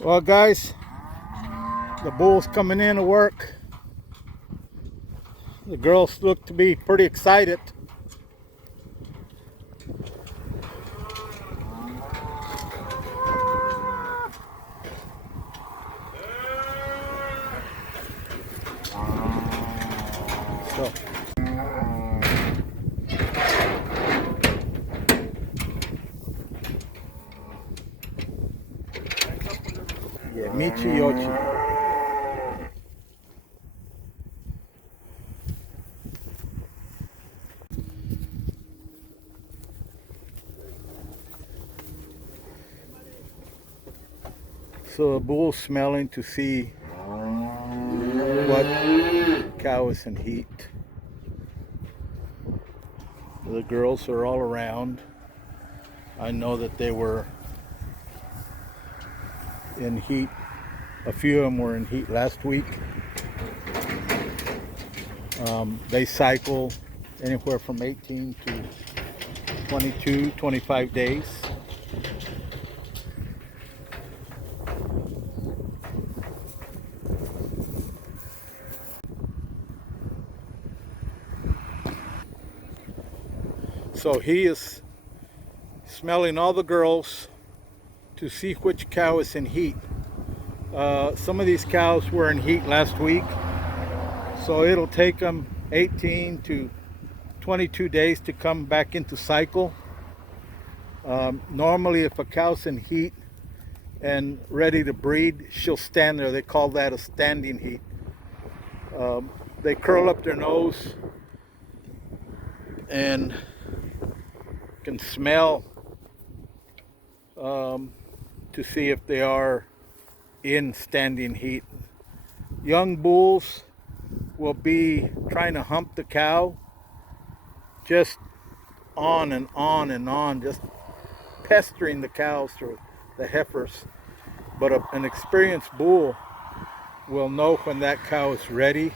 Well, guys, the bull's coming in to work. The girls look to be pretty excited. So, yeah, Michi Yochi. So the bull's smelling to see what cow is in heat. The girls are all around. I know that they were in heat. A few of them were in heat last week. They cycle anywhere from 18 to 22, 25 days. So he is smelling all the girls to see which cow is in heat. Some of these cows were in heat last week, so it'll take them 18 to 22 days to come back into cycle. Normally, if a cow's in heat and ready to breed, she'll stand there. They call that a standing heat. They curl up their nose and can smell to see if they are in standing heat. Young bulls will be trying to hump the cow, just on and on and on, just pestering the cows or the heifers. But an experienced bull will know when that cow is ready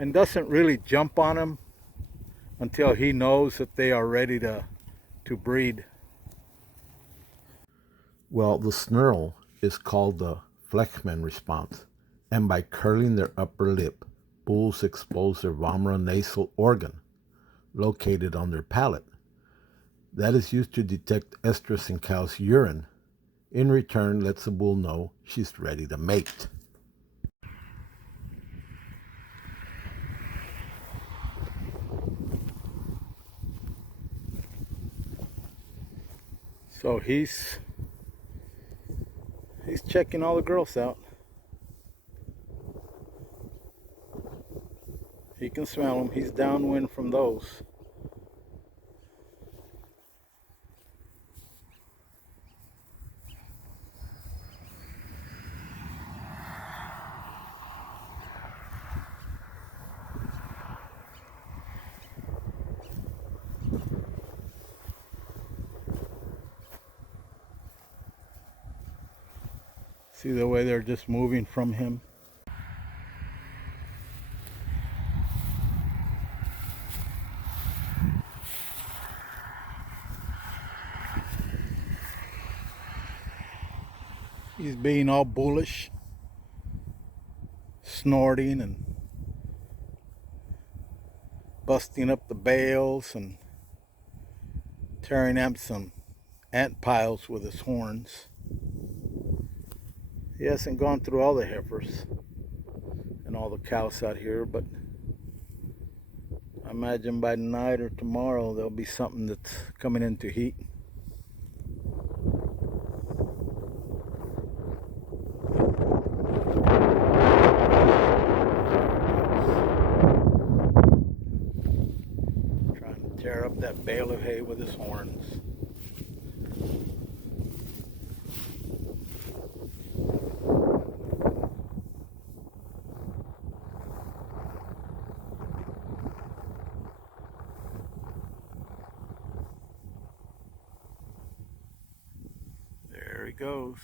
and doesn't really jump on them until he knows that they are ready to breed. Well, the snarl is called the Fleischmann response, and by curling their upper lip, bulls expose their vomeronasal organ, located on their palate. That is used to detect estrus in cow's urine. In return, lets the bull know she's ready to mate. So he's checking all the girls out. He can smell them. He's downwind from those. See the way they're just moving from him? He's being all bullish, snorting and busting up the bales and tearing up some ant piles with his horns. He hasn't gone through all the heifers and all the cows out here, but I imagine by tonight or tomorrow there'll be something that's coming into heat. Trying to tear up that bale of hay with his horns. There he goes.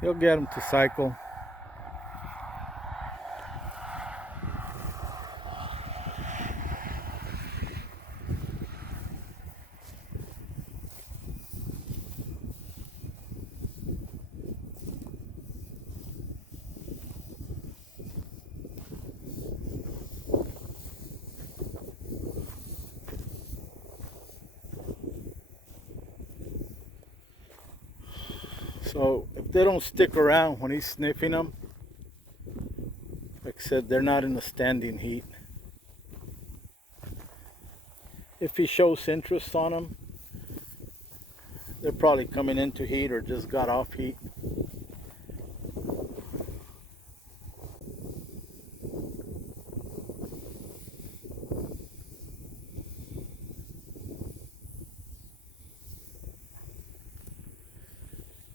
He'll get them to cycle. So if they don't stick around when he's sniffing them, like I said, they're not in the standing heat. If he shows interest on them, they're probably coming into heat or just got off heat.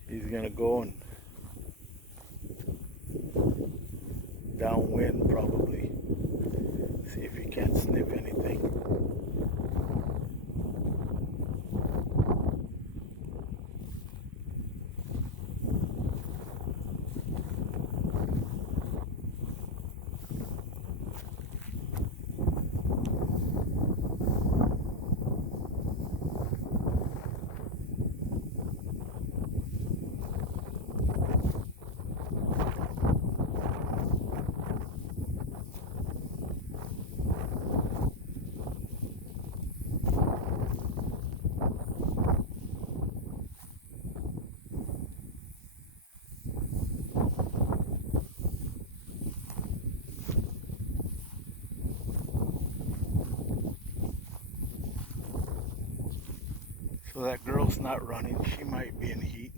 He's gonna go and downwind probably. See if he can't sniff anything. So that girl's not running. She might be in heat.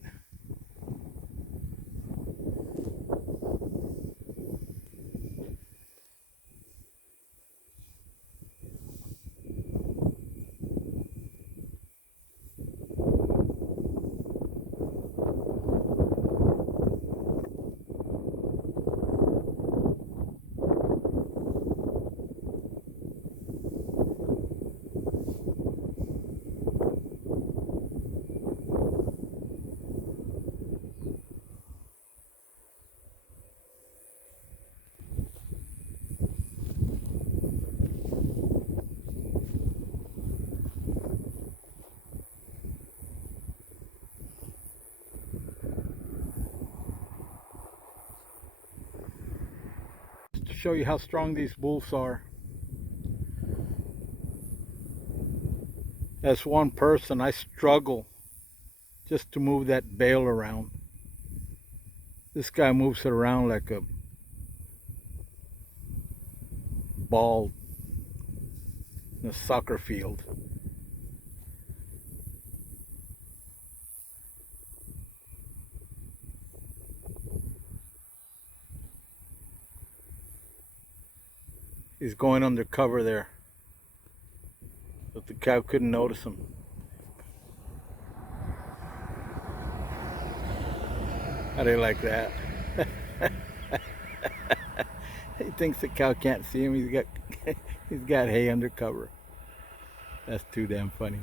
To show you how strong these bulls are. As one person, I struggle just to move that bale around. This guy moves it around like a ball in a soccer field. He's going undercover there, but the cow couldn't notice him. How do you like that? He thinks the cow can't see him. He's got hay undercover. That's too damn funny.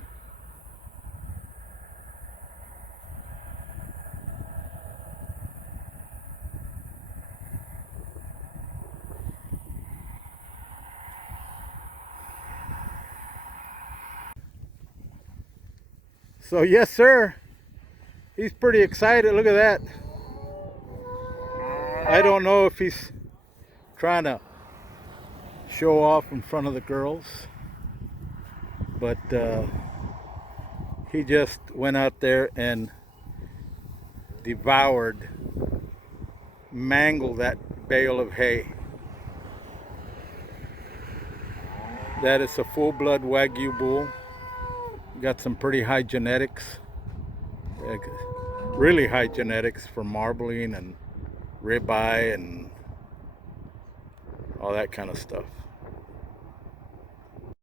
So yes, sir. He's pretty excited. Look at that. I don't know if he's trying to show off in front of the girls, but he just went out there and devoured, mangled that bale of hay. That is a full-blood Wagyu bull. Got some pretty high genetics, really high genetics for marbling and ribeye and all that kind of stuff.